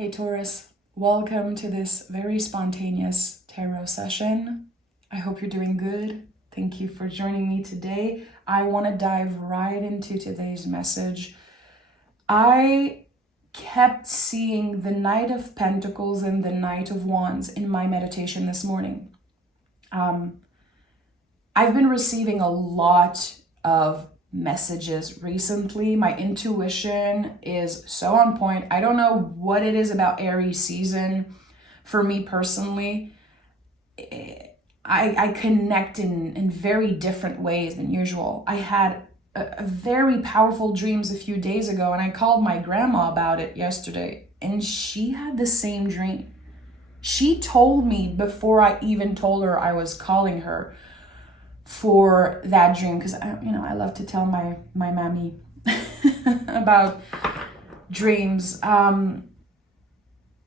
Hey Taurus, welcome to this very spontaneous tarot session. I hope you're doing good. Thank you for joining me today. I want to dive right into today's message. I kept seeing the Knight of Pentacles and the Knight of Wands in my meditation this morning. I've been receiving a lot of messages recently. My intuition is so on point. I don't know what it is about Aries season. For me personally, I connect in very different ways than usual. I had a very powerful dreams a few days ago, and I called my grandma about it yesterday, and she had the same dream. She told me before I even told her I was calling her for that dream, because I love to tell my mammy about dreams.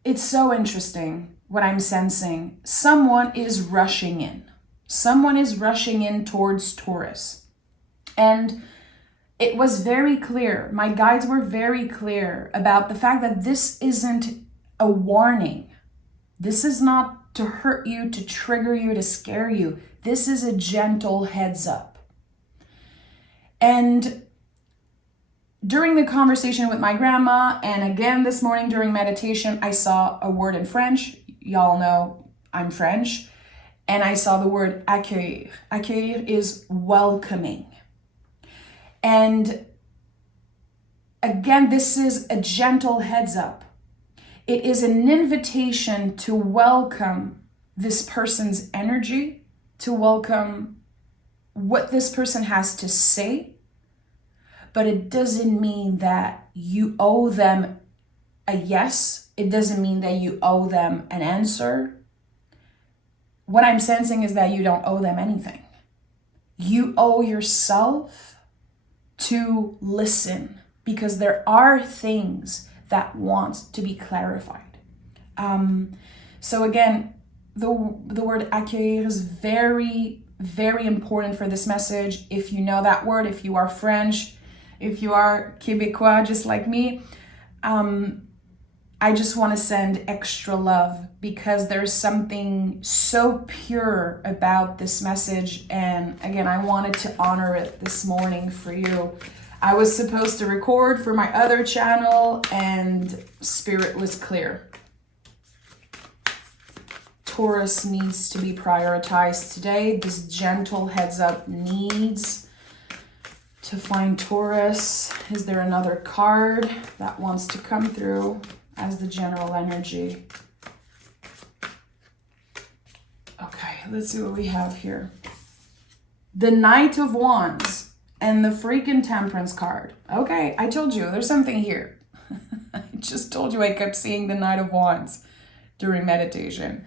It's so interesting what I'm sensing. Someone is rushing in. Someone is rushing in towards Taurus. And it was very clear. My guides were very clear about the fact that this isn't a warning. This is not to hurt you, to trigger you, to scare you. This is a gentle heads up. And during the conversation with my grandma, and again this morning during meditation, I saw a word in French. Y'all know I'm French. And I saw the word accueillir. Accueillir is welcoming. And again, this is a gentle heads up. It is an invitation to welcome this person's energy, to welcome what this person has to say, but it doesn't mean that you owe them a yes. It doesn't mean that you owe them an answer. What I'm sensing is that you don't owe them anything. You owe yourself to listen, because there are things that want to be clarified. So again, the word accueillir is very, very important for this message. If you know that word, if you are French, if you are Québécois, just like me, I just want to send extra love, because there's something so pure about this message. And again, I wanted to honor it this morning for you. I was supposed to record for my other channel, and Spirit was clear. Taurus needs to be prioritized today. This gentle heads up needs to find Taurus. Is there another card that wants to come through as the general energy? Okay, let's see what we have here. The Knight of Wands and the freaking Temperance card. Okay, I told you, there's something here. I just told you I kept seeing the Knight of Wands during meditation.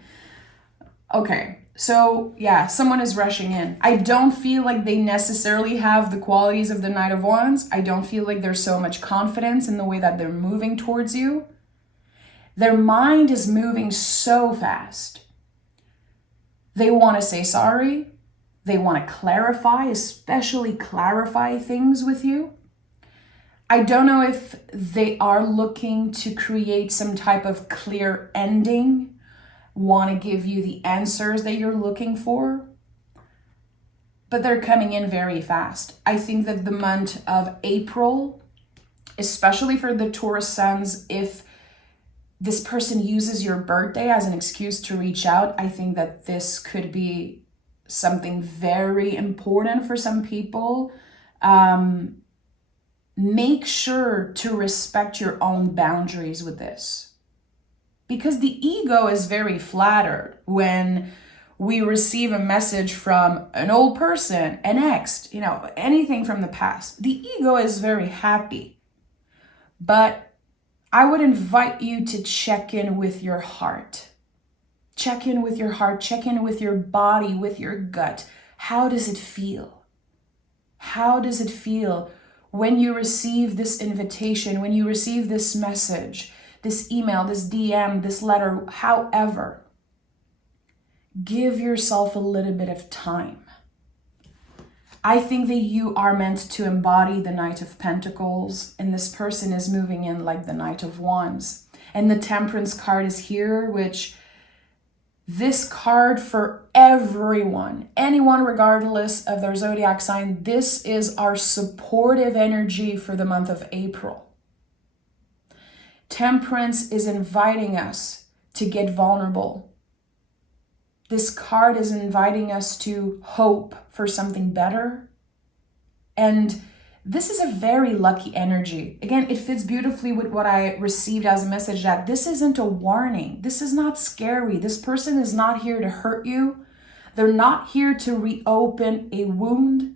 Okay, so yeah, someone is rushing in. I don't feel like they necessarily have the qualities of the Knight of Wands. I don't feel like there's so much confidence in the way that they're moving towards you. Their mind is moving so fast. They want to say sorry. They want to clarify, especially clarify things with you. I don't know if they are looking to create some type of clear ending, want to give you the answers that you're looking for, but they're coming in very fast. I think that the month of April, especially for the Taurus suns, if this person uses your birthday as an excuse to reach out, I think that this could be something very important for some people. Make sure to respect your own boundaries with this, because the ego is very flattered when we receive a message from an old person, an ex, anything from the past. The ego is very happy, but I would invite you to check in with your heart. Check in with your heart, check in with your body, with your gut. How does it feel? How does it feel when you receive this invitation, when you receive this message, this email, this DM, this letter, however? Give yourself a little bit of time. I think that you are meant to embody the Knight of Pentacles, and this person is moving in like the Knight of Wands. And the Temperance card is here, which this card for everyone, anyone regardless of their zodiac sign, this is our supportive energy for the month of April. Temperance is inviting us to get vulnerable. This card is inviting us to hope for something better. And this is a very lucky energy. Again, it fits beautifully with what I received as a message, that this isn't a warning. This is not scary. This person is not here to hurt you. They're not here to reopen a wound.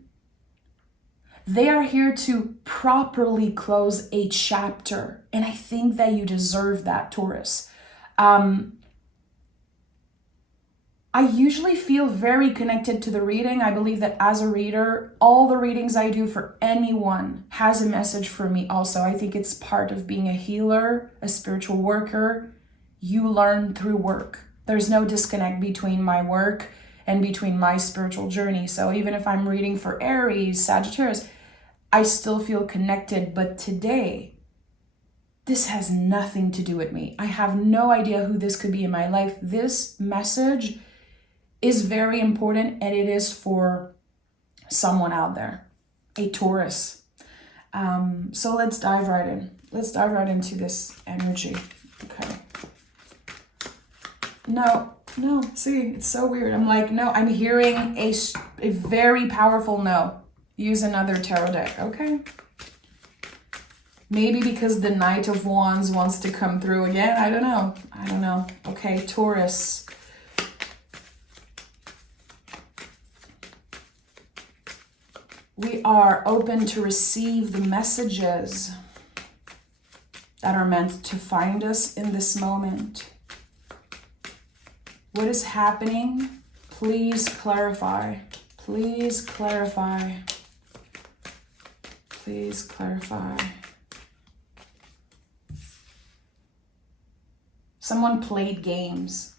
They are here to properly close a chapter. And I think that you deserve that, Taurus. I usually feel very connected to the reading. I believe that as a reader, all the readings I do for anyone has a message for me also. I think it's part of being a healer, a spiritual worker. You learn through work. There's no disconnect between my work and between my spiritual journey. So even if I'm reading for Aries, Sagittarius, I still feel connected. But today, this has nothing to do with me. I have no idea who this could be in my life. This message is very important, and it is for someone out there, a Taurus. So let's dive right in. Let's dive right into this energy. Okay. No, see, it's so weird. I'm like, no, I'm hearing a very powerful no. Use another tarot deck, okay? Maybe because the Knight of Wands wants to come through again. I don't know. Okay, Taurus. We are open to receive the messages that are meant to find us in this moment. What is happening? Please clarify. Please clarify. Please clarify. Someone played games.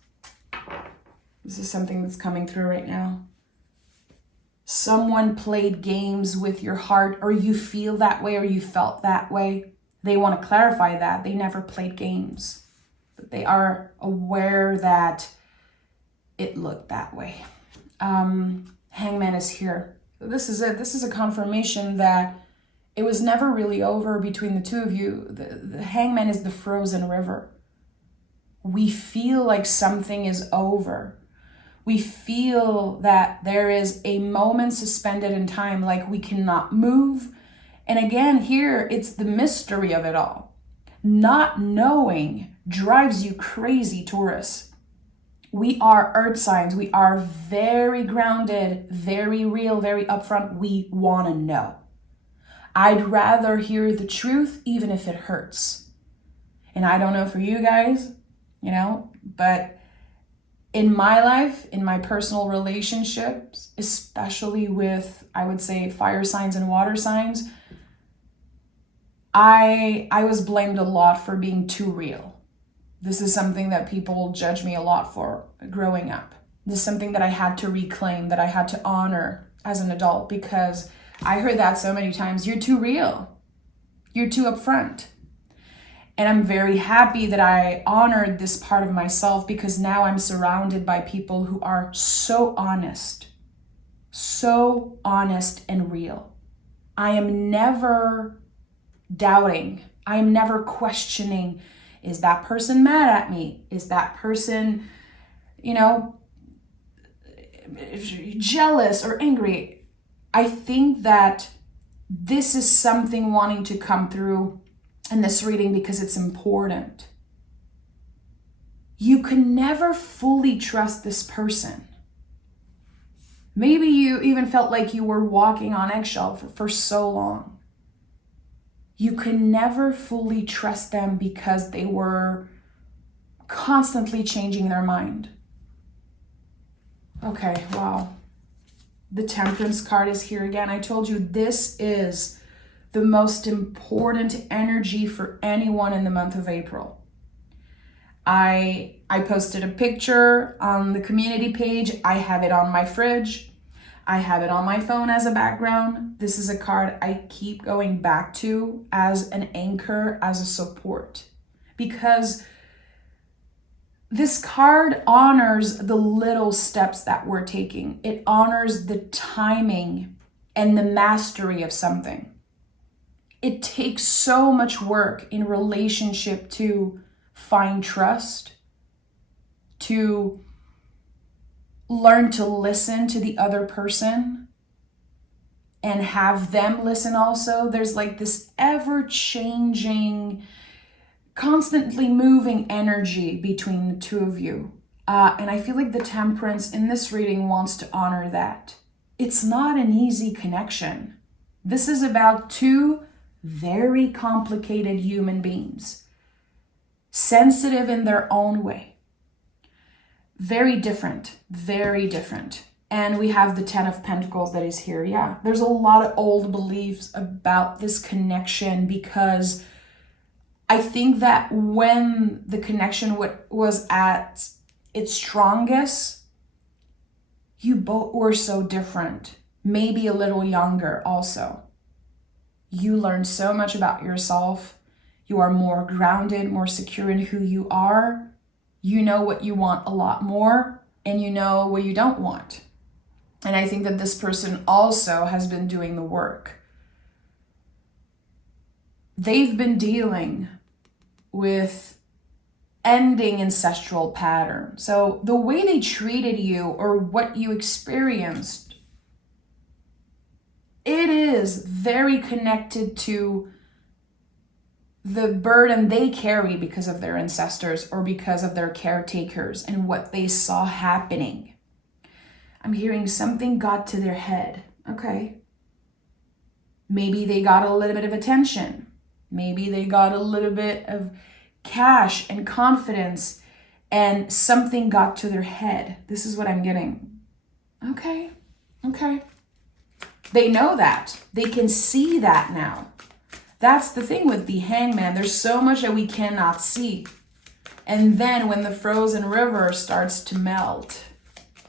This is something that's coming through right now. Someone played games with your heart, or you feel that way, or you felt that way. They want to clarify that. They never played games, but they are aware that it looked that way. Hangman is here. This is it. This is a confirmation that it was never really over between the two of you. The Hangman is the frozen river. We feel like something is over. We feel that there is a moment suspended in time, like we cannot move. And again, here, it's the mystery of it all. Not knowing drives you crazy, Taurus. We are earth signs. We are very grounded, very real, very upfront. We want to know. I'd rather hear the truth, even if it hurts. And I don't know for you guys, but in my life, in my personal relationships, especially with, I would say, fire signs and water signs, I was blamed a lot for being too real. This is something that people judge me a lot for growing up. This is something that I had to reclaim, that I had to honor as an adult, because I heard that so many times. You're too real. You're too upfront. And I'm very happy that I honored this part of myself, because now I'm surrounded by people who are so honest and real. I am never doubting. I am never questioning, is that person mad at me? Is that person, jealous or angry? I think that this is something wanting to come through in this reading because it's important. You can never fully trust this person. Maybe you even felt like you were walking on eggshell for so long. You can never fully trust them because they were constantly changing their mind. Okay, wow. The Temperance card is here again. I told you this is the most important energy for anyone in the month of April. I posted a picture on the community page. I have it on my fridge. I have it on my phone as a background. This is a card I keep going back to as an anchor, as a support. Because This card honors the little steps that we're taking. It honors the timing and the mastery of something. It takes so much work in relationship to find trust, to learn to listen to the other person and have them listen also. There's like this ever-changing, constantly moving energy between the two of you. And I feel like the Temperance in this reading wants to honor that. It's not an easy connection. This is about two very complicated human beings, sensitive in their own way. Very different, very different. And we have the 10 of Pentacles that is here. Yeah, there's a lot of old beliefs about this connection, because I think that when the connection was at its strongest, you both were so different, maybe a little younger also. You learned so much about yourself. You are more grounded, more secure in who you are. You know what you want a lot more, and you know what you don't want. And I think that this person also has been doing the work. They've been dealing with ending ancestral pattern. So the way they treated you or what you experienced, it is very connected to the burden they carry because of their ancestors or because of their caretakers and what they saw happening. I'm hearing something got to their head. Okay. Maybe they got a little bit of attention. Maybe they got a little bit of cash and confidence, and something got to their head. This is what I'm getting. Okay. They know that. They can see that now. That's the thing with the Hangman. There's so much that we cannot see. And then when the frozen river starts to melt,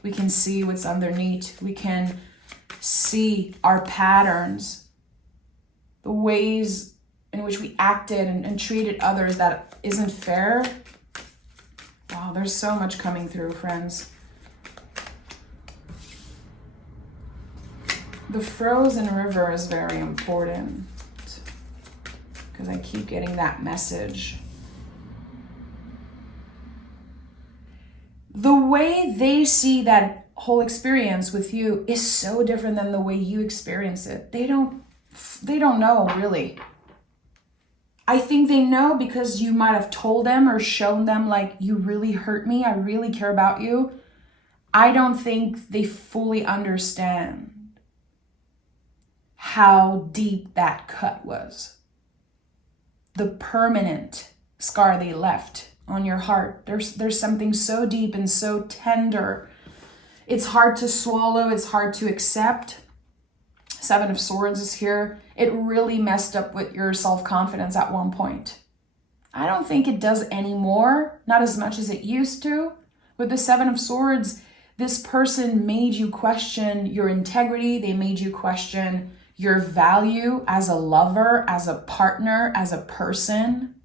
we can see what's underneath. We can see our patterns, the ways in which we acted and treated others that isn't fair. Wow, there's so much coming through, friends. The frozen river is very important because I keep getting that message. The way they see that whole experience with you is so different than the way you experience it. They don't know, really. I think they know because you might have told them or shown them, like, you really hurt me, I really care about you. I don't think they fully understand how deep that cut was. The permanent scar they left on your heart. There's something so deep and so tender. It's hard to swallow, it's hard to accept. 7 of Swords is here. It really messed up with your self-confidence at one point. I don't think it does anymore, not as much as it used to. With the 7 of Swords, this person made you question your integrity. They made you question your value as a lover, as a partner, as a person.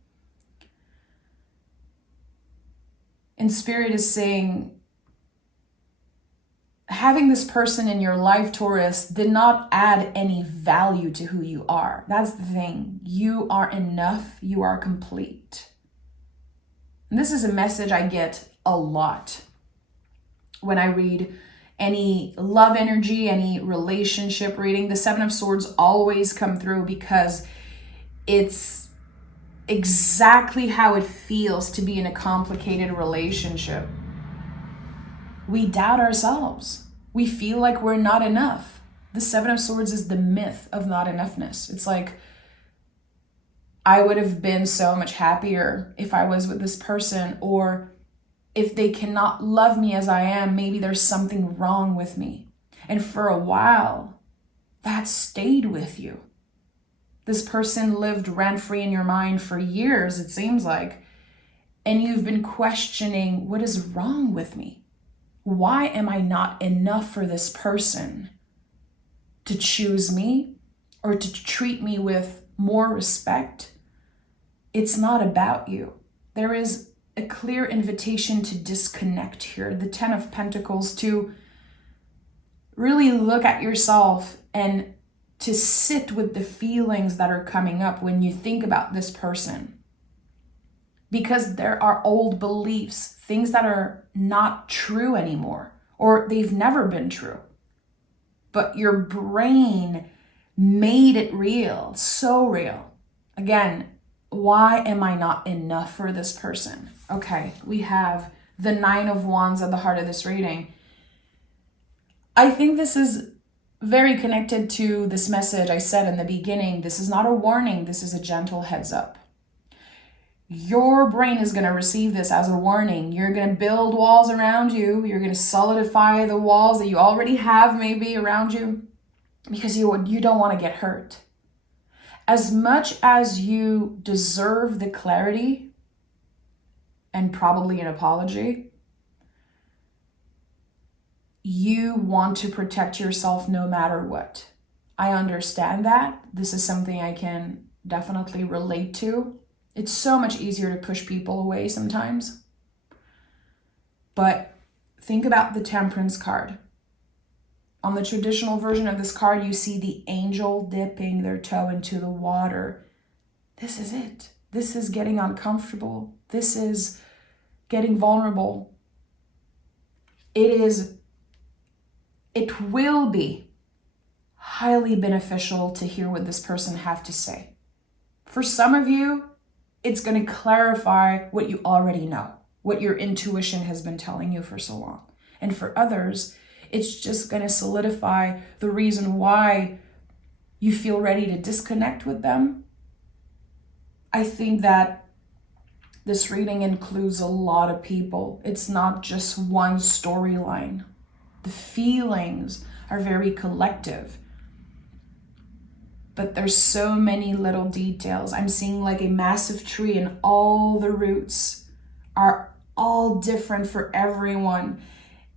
And Spirit is saying, having this person in your life, Taurus, did not add any value to who you are. That's the thing. You are enough. You are complete. And this is a message I get a lot when I read any love energy, any relationship reading. The 7 of Swords always come through because it's exactly how it feels to be in a complicated relationship. We doubt ourselves. We feel like we're not enough. The 7 of Swords is the myth of not enoughness. It's like, I would have been so much happier if I was with this person, or if they cannot love me as I am, maybe there's something wrong with me. And for a while, that stayed with you. This person lived rent-free in your mind for years, it seems like, and you've been questioning, what is wrong with me? Why am I not enough for this person to choose me or to treat me with more respect? It's not about you. There is a clear invitation to disconnect here. The 10 of Pentacles, to really look at yourself and to sit with the feelings that are coming up when you think about this person. Because there are old beliefs, things that are not true anymore, or they've never been true. But your brain made it real, so real. Again, why am I not enough for this person? Okay, we have the 9 of Wands at the heart of this reading. I think this is very connected to this message I said in the beginning. This is not a warning. This is a gentle heads up. Your brain is going to receive this as a warning. You're going to build walls around you. You're going to solidify the walls that you already have maybe around you because you don't want to get hurt. As much as you deserve the clarity and probably an apology, you want to protect yourself no matter what. I understand that. This is something I can definitely relate to. It's so much easier to push people away sometimes. But think about the Temperance card. On the traditional version of this card, you see the angel dipping their toe into the water. This is it. This is getting uncomfortable. This is getting vulnerable. It will be highly beneficial to hear what this person have to say. For some of you, it's going to clarify what you already know, what your intuition has been telling you for so long. And for others, it's just going to solidify the reason why you feel ready to disconnect with them. I think that this reading includes a lot of people. It's not just one storyline. The feelings are very collective. But there's so many little details. I'm seeing like a massive tree and all the roots are all different for everyone.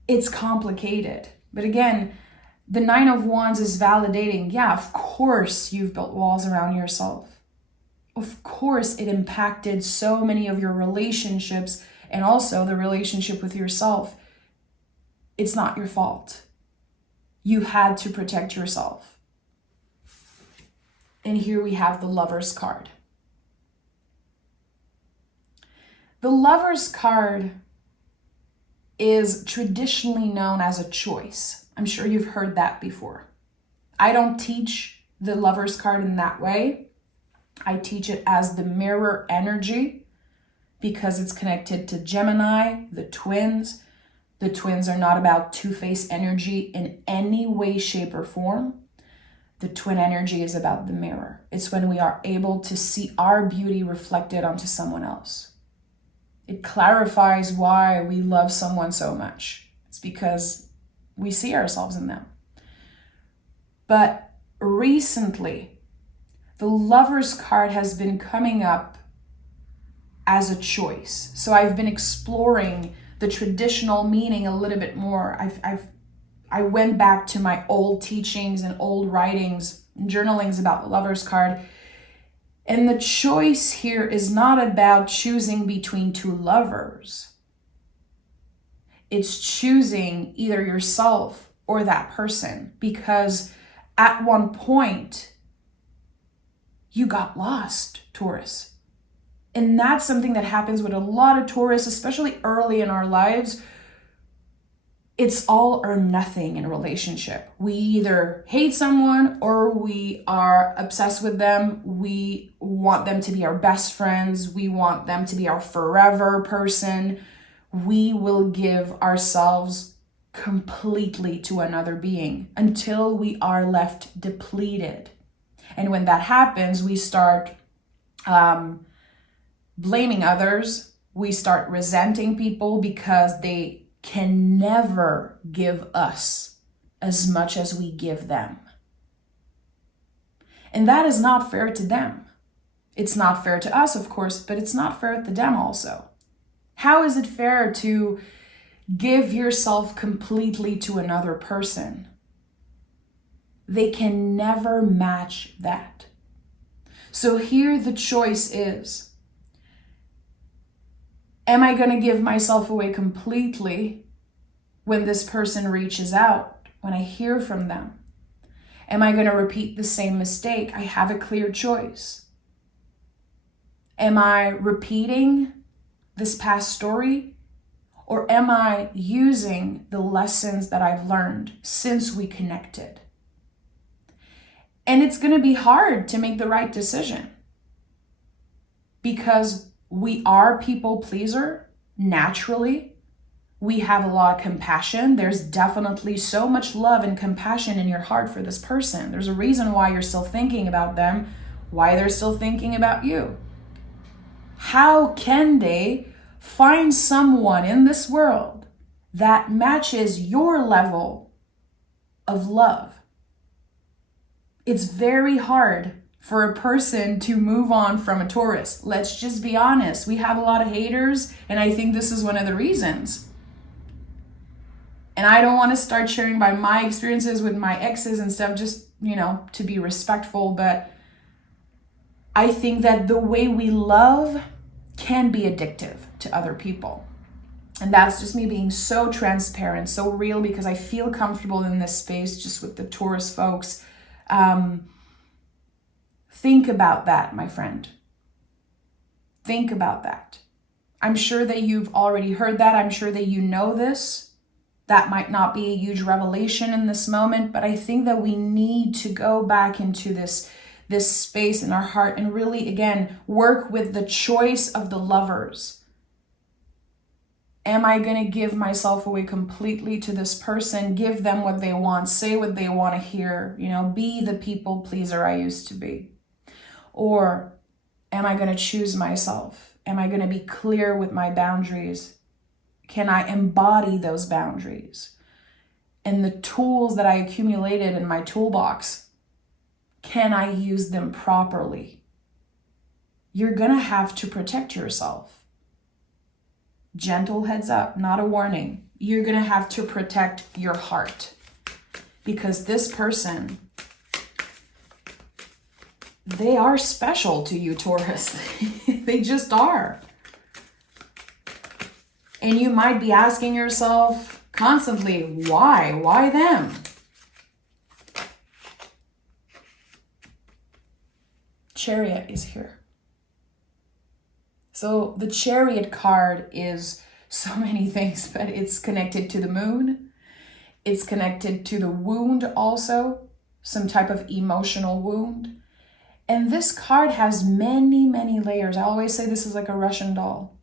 It's complicated. But again, the 9 of Wands is validating. Yeah, of course you've built walls around yourself. Of course it impacted so many of your relationships and also the relationship with yourself. It's not your fault. You had to protect yourself. And here we have the Lover's card. The Lover's card is traditionally known as a choice. I'm sure you've heard that before. I don't teach the Lover's card in that way. I teach it as the mirror energy because it's connected to Gemini, the twins. The twins are not about two-faced energy in any way, shape, or form. The twin energy is about the mirror. It's when we are able to see our beauty reflected onto someone else. It clarifies why we love someone so much. It's because we see ourselves in them. But recently, the Lover's card has been coming up as a choice. So I've been exploring the traditional meaning a little bit more. I went back to my old teachings and old writings and journalings about the Lover's card. And the choice here is not about choosing between two lovers. It's choosing either yourself or that person, because at one point you got lost, Taurus. And that's something that happens with a lot of Taurus, especially early in our lives. It's all or nothing in a relationship. We either hate someone or we are obsessed with them. We want them to be our best friends. We want them to be our forever person. We will give ourselves completely to another being until we are left depleted. And when that happens, we start blaming others. We start resenting people because they can never give us as much as we give them. And that is not fair to them. It's not fair to us, of course, but it's not fair to them also. How is it fair to give yourself completely to another person? They can never match that. So here the choice is, Am I going to give myself away completely when this person reaches out, when I hear from them? Am I going to repeat the same mistake? I have a clear choice. Am I repeating this past story? Or am I using the lessons that I've learned since we connected? And it's going to be hard to make the right decision because we are people pleaser naturally. We have a lot of compassion. There's definitely so much love and compassion in your heart for this person. There's a reason why you're still thinking about them, why they're still thinking about you. How can they find someone in this world that matches your level of love? It's very hard for a person to move on from a Taurus. Let's just be honest. We have a lot of haters, and I think this is one of the reasons. And I don't want to start sharing by my experiences with my exes and stuff, just, to be respectful. But I think that the way we love can be addictive to other people. And that's just me being so transparent, so real, because I feel comfortable in this space just with the Taurus folks. Think about that, my friend. Think about that. I'm sure that you've already heard that. I'm sure that you know this. That might not be a huge revelation in this moment, but I think that we need to go back into this space in our heart and really, again, work with the choice of the lovers. Am I going to give myself away completely to this person, give them what they want, say what they want to hear, be the people pleaser I used to be? Or am I going to choose myself? Am I going to be clear with my boundaries? Can I embody those boundaries? And the tools that I accumulated in my toolbox, can I use them properly? You're going to have to protect yourself. Gentle heads up, not a warning. You're going to have to protect your heart because this person, they are special to you, Taurus. They just are. And you might be asking yourself constantly, why? Why them? Chariot is here. So the Chariot card is so many things, but it's connected to the moon. It's connected to the wound also, some type of emotional wound. And this card has many, many layers. I always say this is like a Russian doll.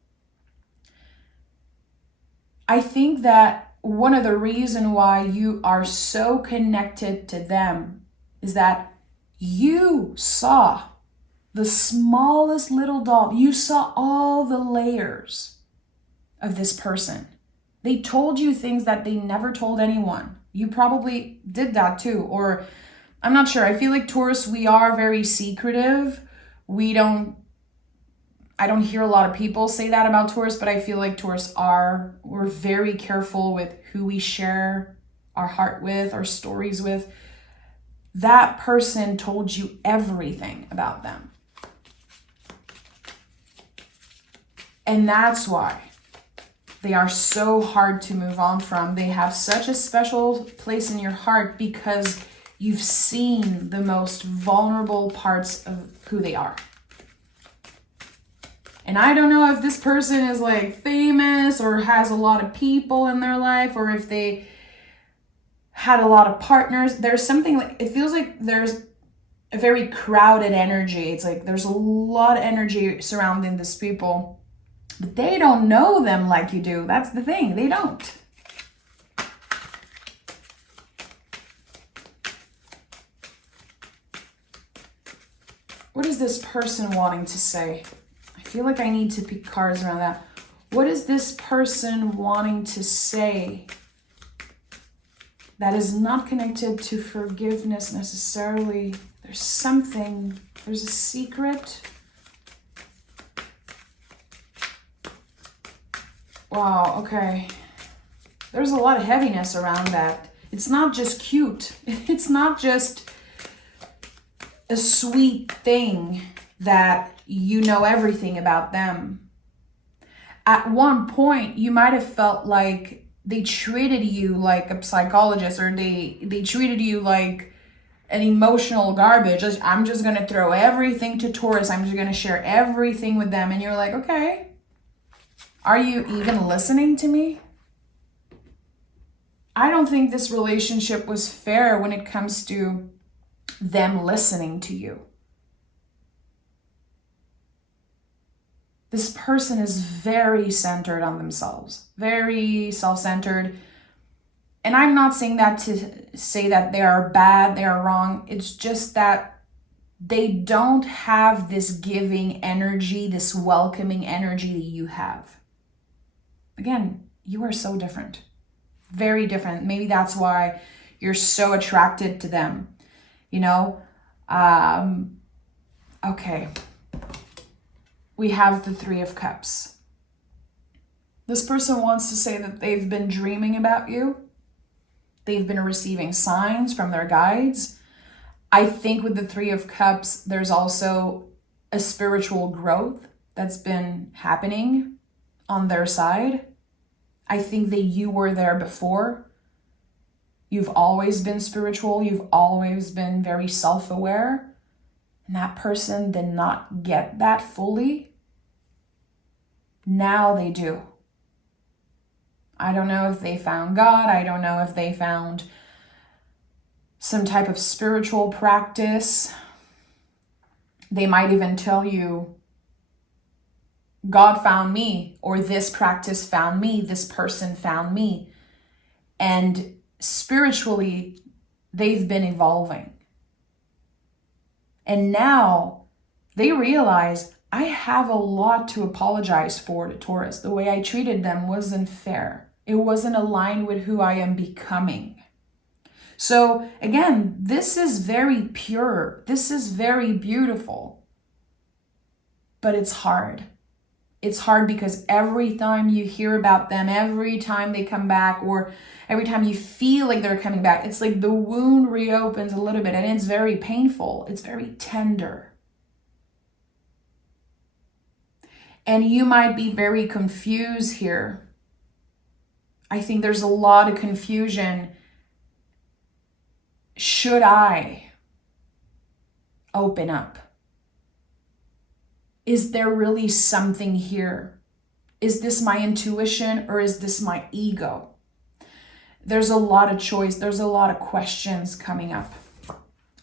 I think that one of the reasons why you are so connected to them is that you saw the smallest little doll. You saw all the layers of this person. They told you things that they never told anyone. You probably did that too, or I'm not sure. I feel like Taurus, we are very secretive. I don't hear a lot of people say that about Taurus, but I feel like Taurus we're very careful with who we share our heart with, our stories with. That person told you everything about them. And that's why they are so hard to move on from. They have such a special place in your heart because you've seen the most vulnerable parts of who they are. And I don't know if this person is like famous or has a lot of people in their life, or if they had a lot of partners. There's something like, it feels like there's a very crowded energy. It's like there's a lot of energy surrounding these people. But they don't know them like you do. That's the thing. They don't. What is this person wanting to say? I feel like I need to pick cards around that. What is this person wanting to say that is not connected to forgiveness necessarily? There's something. There's a secret. Wow, okay. There's a lot of heaviness around that. It's not just cute. It's not just a sweet thing that you know everything about them. at one point you might have felt like they treated you like a psychologist, or they treated you like an emotional garbage. I'm just going to throw everything to Taurus. I'm just going to share everything with them. And you're like, okay, are you even listening to me? I don't think this relationship was fair when it comes to them listening to you. This person is very centered on themselves, very self-centered. And I'm not saying that to say that they are bad, they are wrong. It's just that they don't have this giving energy, this welcoming energy that you have. Again, you are so different, very different. Maybe that's why you're so attracted to them, you know? Okay. We have the Three of Cups. This person wants to say that they've been dreaming about you. They've been receiving signs from their guides. I think with the Three of Cups, there's also a spiritual growth that's been happening on their side. I think that you were there before. You've always been spiritual. You've always been very self-aware. And that person did not get that fully. Now they do. I don't know if they found God. I don't know if they found some type of spiritual practice. They might even tell you, God found me, or this practice found me, this person found me. And spiritually, they've been evolving. And now they realize, I have a lot to apologize for to Taurus. The way I treated them wasn't fair. It wasn't aligned with who I am becoming. So again, this is very pure. This is very beautiful. But it's hard. It's hard because every time you hear about them, every time they come back, or every time you feel like they're coming back, it's like the wound reopens a little bit, and it's very painful. It's very tender. And you might be very confused here. I think there's a lot of confusion. Should I open up? Is there really something here? Is this my intuition, or is this my ego? There's a lot of choice. There's a lot of questions coming up.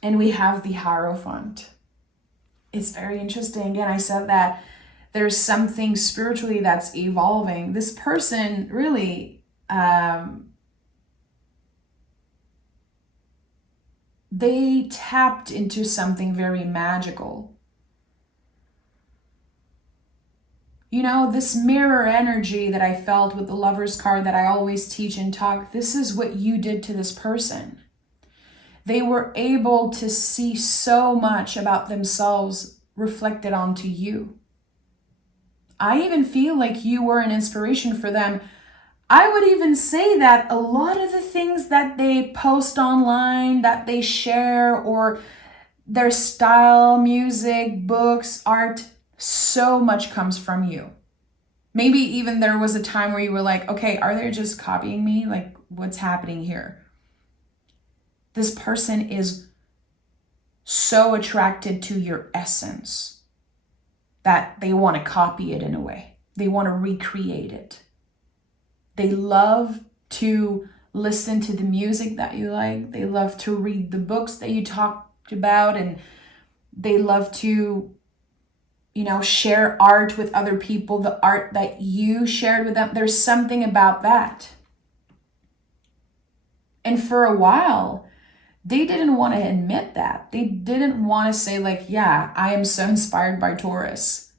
And we have the Hierophant. It's very interesting. Again, I said that there's something spiritually that's evolving. This person really, they tapped into something very magical. You know, this mirror energy that I felt with the Lover's card that I always teach and talk, this is what you did to this person. They were able to see so much about themselves reflected onto you. I even feel like you were an inspiration for them. I would even say that a lot of the things that they post online, that they share, or their style, music, books, art, so much comes from you. Maybe even there was a time where you were like, okay, are they just copying me? Like, what's happening here? This person is so attracted to your essence that they want to copy it in a way. They want to recreate it. They love to listen to the music that you like. They love to read the books that you talked about, and they love to, you know, share art with other people, the art that you shared with them. There's something about that. And for a while, they didn't want to admit that. They didn't want to say like, yeah, I am so inspired by Taurus.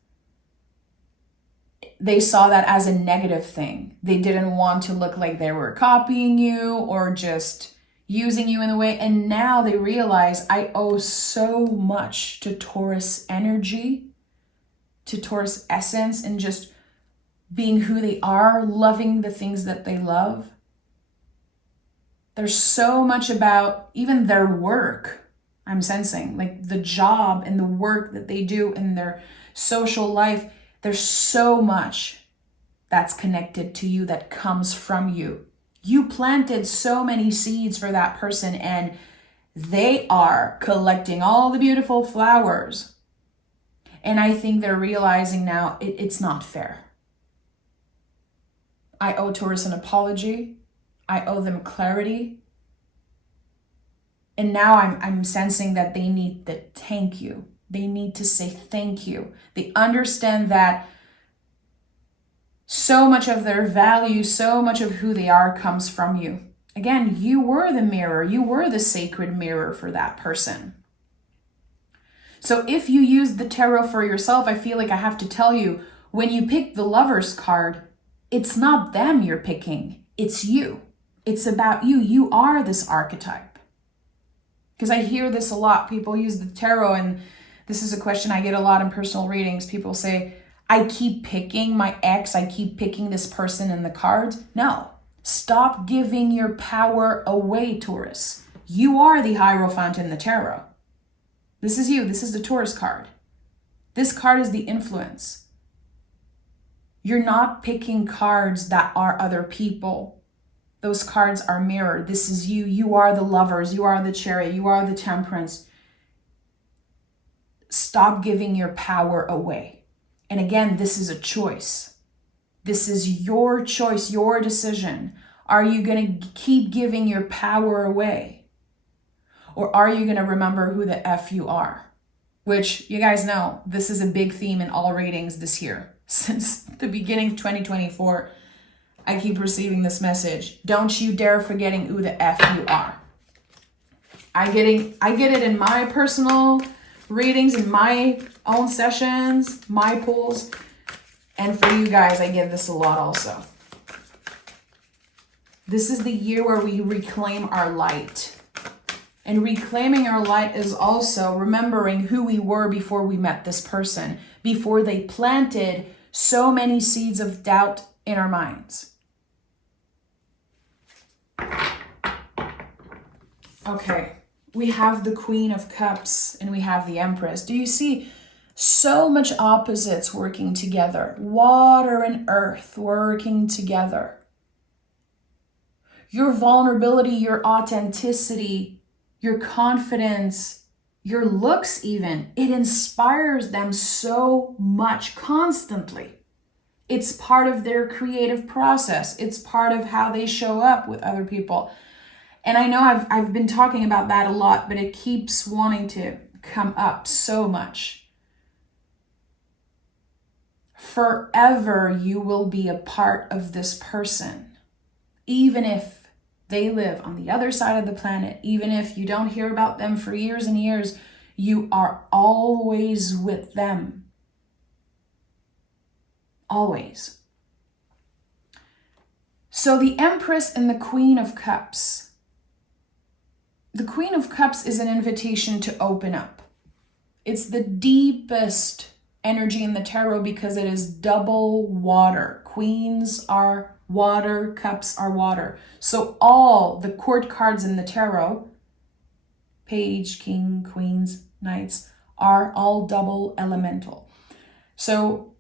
They saw that as a negative thing. They didn't want to look like they were copying you or just using you in a way. And now they realize, I owe so much to Taurus energy, to Taurus essence, and just being who they are, loving the things that they love. There's so much about even their work, I'm sensing, like the job and the work that they do in their social life. There's so much that's connected to you, that comes from you. You planted so many seeds for that person, and they are collecting all the beautiful flowers. And I think they're realizing now it's not fair. I owe Taurus an apology. I owe them clarity. And now I'm sensing that they need to thank you. They need to say thank you. They understand that so much of their value, so much of who they are comes from you. Again, you were the mirror. You were the sacred mirror for that person. So if you use the tarot for yourself, I feel like I have to tell you, when you pick the Lover's card, it's not them you're picking. It's you. It's about you. You are this archetype. Because I hear this a lot. People use the tarot, and this is a question I get a lot in personal readings. People say, I keep picking my ex. I keep picking this person in the cards. No. Stop giving your power away, Taurus. You are the Hierophant in the tarot. This is you. This is the Taurus card. This card is the influence. You're not picking cards that are other people. Those cards are mirrored. This is you. You are the Lovers. You are the Chariot. You are the Temperance. Stop giving your power away. And again, this is a choice. This is your choice, your decision. Are you going to keep giving your power away? Or are you going to remember who the F you are? Which, you guys know, this is a big theme in all readings this year. Since the beginning of 2024, I keep receiving this message. Don't you dare forgetting who the F you are. I get it in my personal readings, in my own sessions, my pulls. And for you guys, I give this a lot also. This is the year where we reclaim our light. And reclaiming our light is also remembering who we were before we met this person, before they planted so many seeds of doubt in our minds. Okay, we have the Queen of Cups and we have the Empress. Do you see so much opposites working together? Water and earth working together. Your vulnerability, your authenticity, your confidence, your looks even, it inspires them so much constantly. It's part of their creative process. It's part of how they show up with other people. And I know I've been talking about that a lot, but it keeps wanting to come up so much. Forever, you will be a part of this person, even if they live on the other side of the planet, even if you don't hear about them for years and years, you are always with them. Always. So the Empress and the Queen of Cups. The Queen of Cups is an invitation to open up. It's the deepest energy in the tarot because it is double water. Queens are water, cups are water. So all the court cards in the tarot, Page, King, Queens, Knights, are all double elemental. So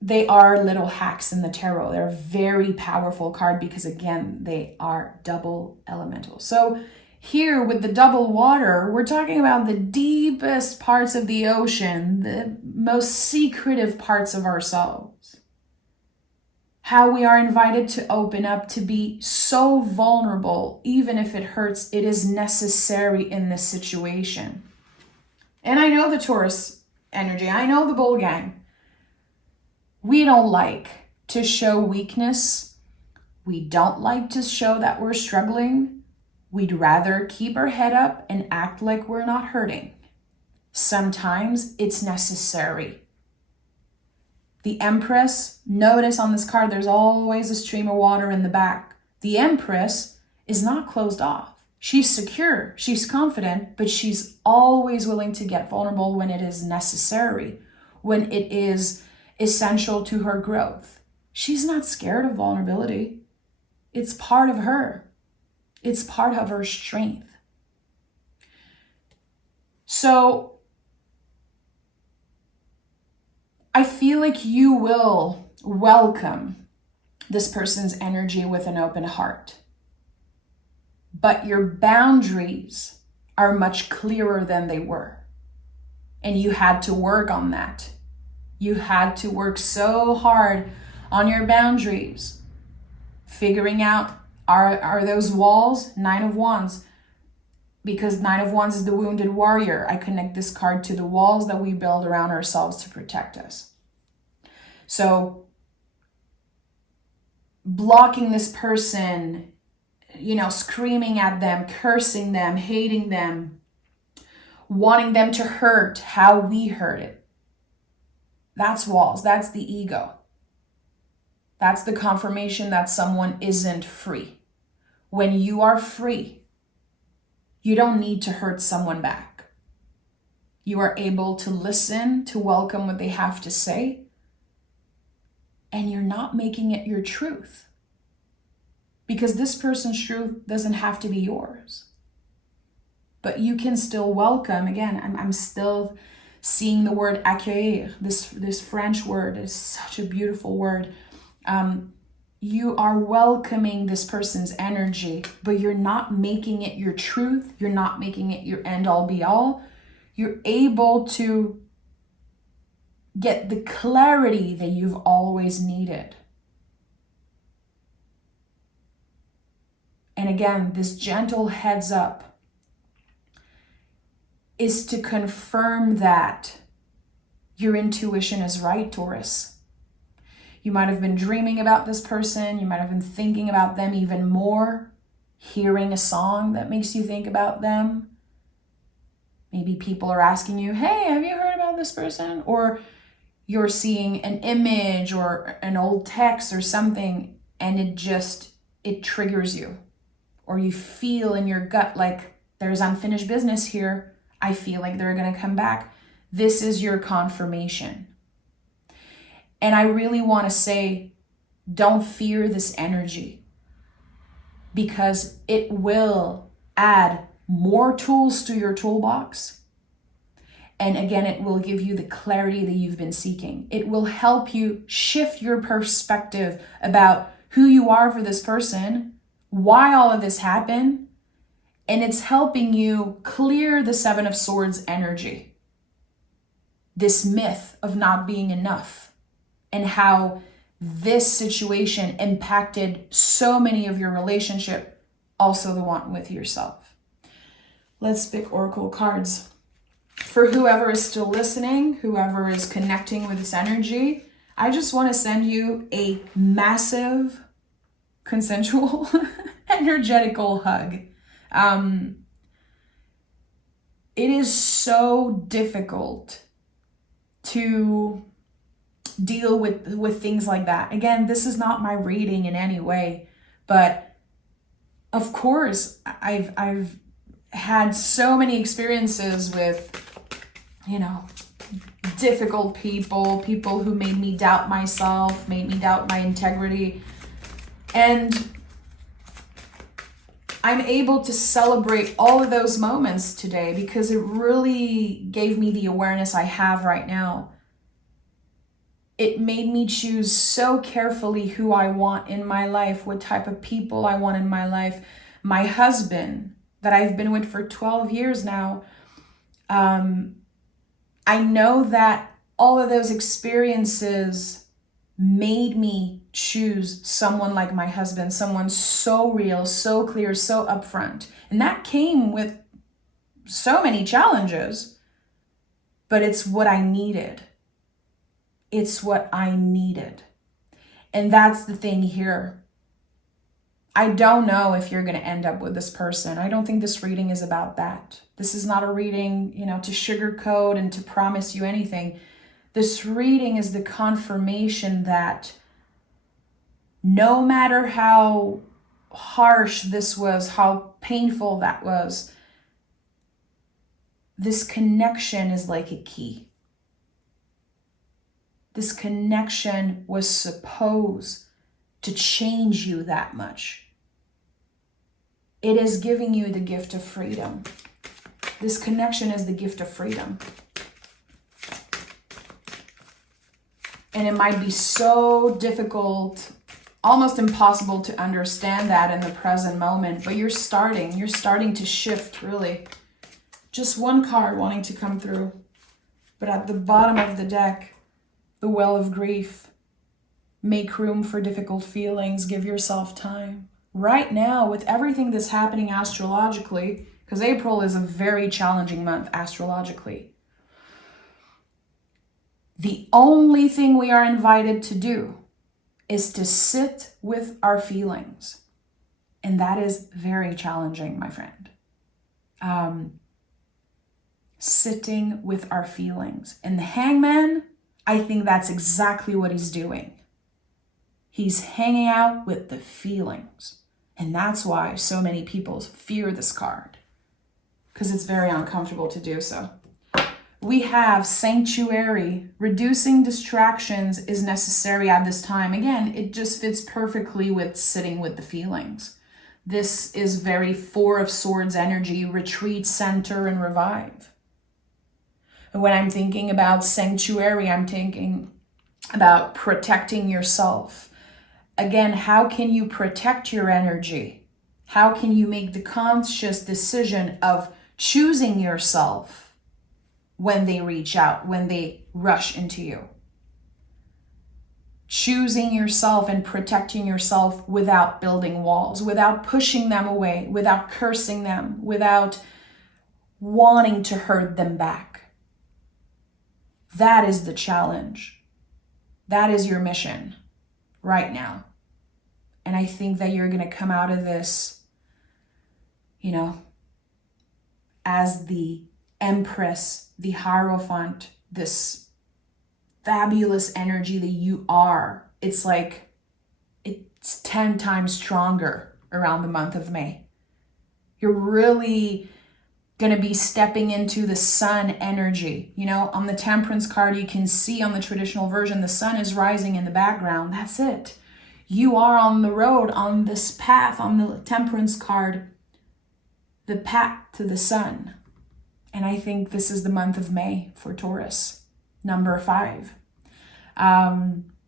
they are little hacks in the tarot. They're a very powerful card because, again, they are double elemental. So here with the double water, we're talking about the deepest parts of the ocean, the most secretive parts of ourselves. How we are invited to open up, to be so vulnerable, even if it hurts, it is necessary in this situation. And I know the Taurus energy. I know the bull gang. We don't like to show weakness. We don't like to show that we're struggling. We'd rather keep our head up and act like we're not hurting. Sometimes it's necessary. The Empress, notice on this card, there's always a stream of water in the back. The Empress is not closed off. She's secure, she's confident, but she's always willing to get vulnerable when it is necessary, when it is essential to her growth. She's not scared of vulnerability. It's part of her. It's part of her strength. So I feel like you will welcome this person's energy with an open heart. But your boundaries are much clearer than they were. And you had to work on that. You had to work so hard on your boundaries, figuring out, are those walls? 9 of Wands. Because 9 of Wands is the wounded warrior. I connect this card to the walls that we build around ourselves to protect us. So blocking this person, screaming at them, cursing them, hating them, wanting them to hurt how we hurt it. That's walls. That's the ego. That's the confirmation that someone isn't free. When you are free, you don't need to hurt someone back. You are able to listen, to welcome what they have to say, and you're not making it your truth. Because this person's truth doesn't have to be yours. But you can still welcome. Again, I'm still seeing the word accueillir. This French word is such a beautiful word. You are welcoming this person's energy, but you're not making it your truth. You're not making it your end all be all. You're able to get the clarity that you've always needed. And again, this gentle heads up is to confirm that your intuition is right, Taurus. You might have been dreaming about this person. You might have been thinking about them even more, hearing a song that makes you think about them. Maybe people are asking you, hey, have you heard about this person? Or you're seeing an image or an old text or something, and it triggers you. Or you feel in your gut like there's unfinished business here. I feel like they're going to come back. This is your confirmation. And I really want to say, don't fear this energy, because it will add more tools to your toolbox. And again, it will give you the clarity that you've been seeking. It will help you shift your perspective about who you are for this person, why all of this happened, and it's helping you clear the 7 of Swords energy. This myth of not being enough. And how this situation impacted so many of your relationship, also the one with yourself. Let's pick oracle cards. For whoever is still listening, whoever is connecting with this energy, I just want to send you a massive, consensual, energetical hug. It is so difficult to deal with things like that. Again, this is not my reading in any way, but of course I've had so many experiences with, difficult people who made me doubt myself, made me doubt my integrity. And I'm able to celebrate all of those moments today because it really gave me the awareness I have right now. It made me choose so carefully who I want in my life, what type of people I want in my life. My husband, that I've been with for 12 years now, I know that all of those experiences made me choose someone like my husband, someone so real, so clear, so upfront. And that came with so many challenges, but it's what I needed. It's what I needed. And that's the thing here. I don't know if you're going to end up with this person. I don't think this reading is about that. This is not a reading, to sugarcoat and to promise you anything. This reading is the confirmation that no matter how harsh this was, how painful that was, this connection is like a key. This connection was supposed to change you that much. It is giving you the gift of freedom. This connection is the gift of freedom. And it might be so difficult, almost impossible to understand that in the present moment, but you're starting to shift, really. Just one card wanting to come through. But at the bottom of the deck, the well of grief. Make room for difficult feelings, give yourself time. Right now, with everything that's happening astrologically, because April is a very challenging month astrologically, the only thing we are invited to do is to sit with our feelings. And that is very challenging, my friend. Sitting with our feelings. And the hangman, I think that's exactly what he's doing. He's hanging out with the feelings. And that's why so many people fear this card, because it's very uncomfortable to do so. We have sanctuary. Reducing distractions is necessary at this time. Again, it just fits perfectly with sitting with the feelings. This is very Four of Swords energy, retreat, center, and revive. And when I'm thinking about sanctuary, I'm thinking about protecting yourself. Again, how can you protect your energy? How can you make the conscious decision of choosing yourself when they reach out, when they rush into you? Choosing yourself and protecting yourself without building walls, without pushing them away, without cursing them, without wanting to hurt them back. That is the challenge. That is your mission right now. And I think that you're going to come out of this, as the Empress, the Hierophant, this fabulous energy that you are. It's like, it's 10 times stronger around the month of May. You're really going to be stepping into the sun energy. On the Temperance card, you can see on the traditional version, the sun is rising in the background. That's it. You are on the road, on this path, on the Temperance card, the path to the sun. And I think this is the month of May for Taurus, number 5.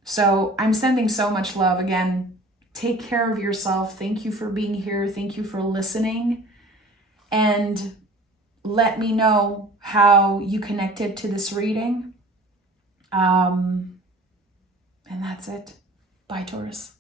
So I'm sending so much love. Again, take care of yourself. Thank you for being here. Thank you for listening. And let me know how you connected to this reading. And that's it. Bye, Taurus.